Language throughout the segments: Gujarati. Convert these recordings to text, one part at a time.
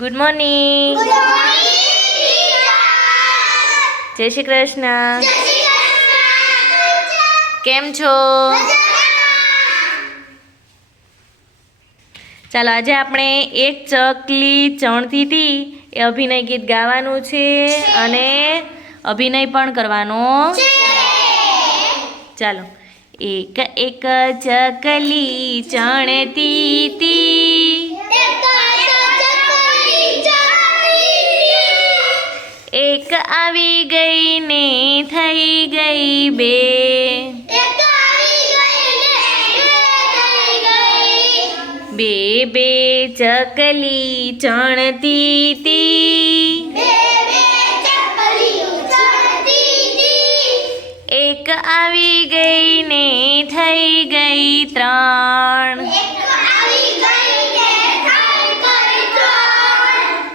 Good morning. જય શ્રી કૃષ્ણ. કેમ છો? ચાલો આજે આપણે એક ચકલી ચણતી હતી એ અભિનય ગીત ગાવાનું છે અને અભિનય પણ કરવાનો. ચાલો. એક એક ચકલી ચણતી હતી, એક આવી ગઈ ને થઈ ગઈ બે, બે બે ચકલી ચણતી હતી, એક આવી ગઈ ને થઈ ગઈ ત્રણ,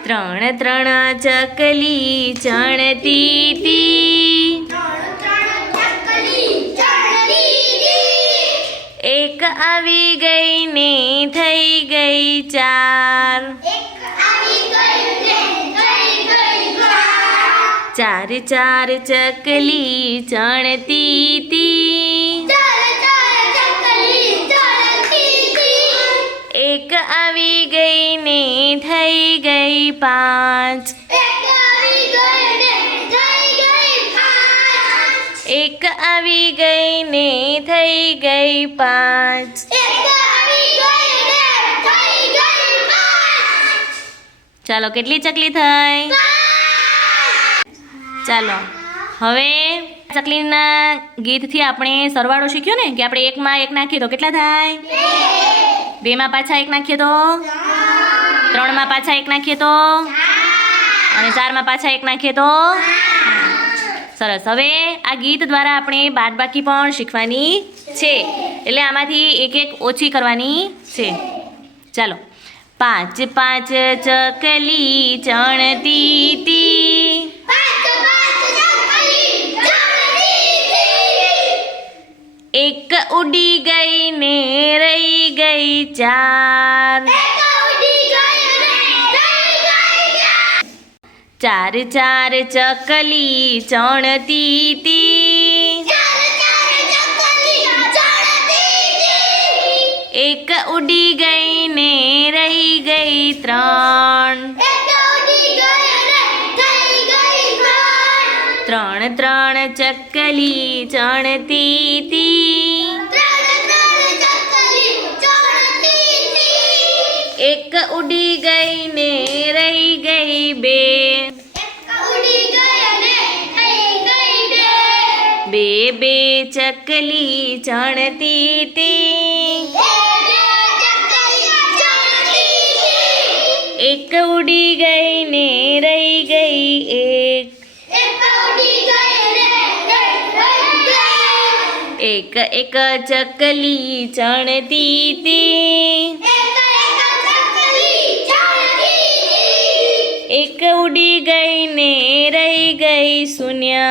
ત્રણ ત્રણ ચકલી ચણતી હતી, એક આવી ગઈ ને થઈ ગઈ ચાર, ચાર ચાર ચકલી ચણતી હતી, એક આવી ગઈ ને થઈ ગઈ પાંચ, એક આવી ગઈ ને થઈ ગઈ પાંચ. ચાલો કેટલી ચકલી થઈ? ચાલો હવે ચકલીના ગીતથી આપણે સરવાળો શીખ્યો ને કે આપણે એકમાં એક નાખીએ તો કેટલા થાય? બેમાં પાછા એક નાખીએ તો, ત્રણમાં પાછા એક નાખીએ તો, અને ચારમાં પાછા એક નાખીએ તો. સરસ. હવે આ ગીત દ્વારા આપણે બાદબાકી પણ શીખવાની છે, એટલે આમાંથી એક એક ઓછી કરવાની છે. ચાલો. પાંચ પાંચ ચકલી ચણતી હતી, એક ઉડી ગઈ ને રહી ગઈ ચાર, ચાર ચાર ચકલી ચણતી હતી, એક ઉડી ગઈ ને રહી ગઈ ત્રણ, ત્રણ ત્રણ ચકલી ચણતી હતી, એક ઉડી ગઈ ને રહી ગઈ બે, બે બે ચકલી ચણતી હતી, એક ઉડી ગઈ ને રહી ગઈ એક, એક એક ચકલી ચણતી હતી, એક ઉડી ગઈ ને રહી ગઈ શૂન્ય,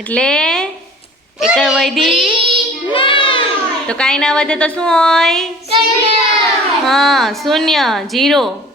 એટલે એક વધી તો કાંઈ ના વધે તો શું હોય? હા, શૂન્ય, 0.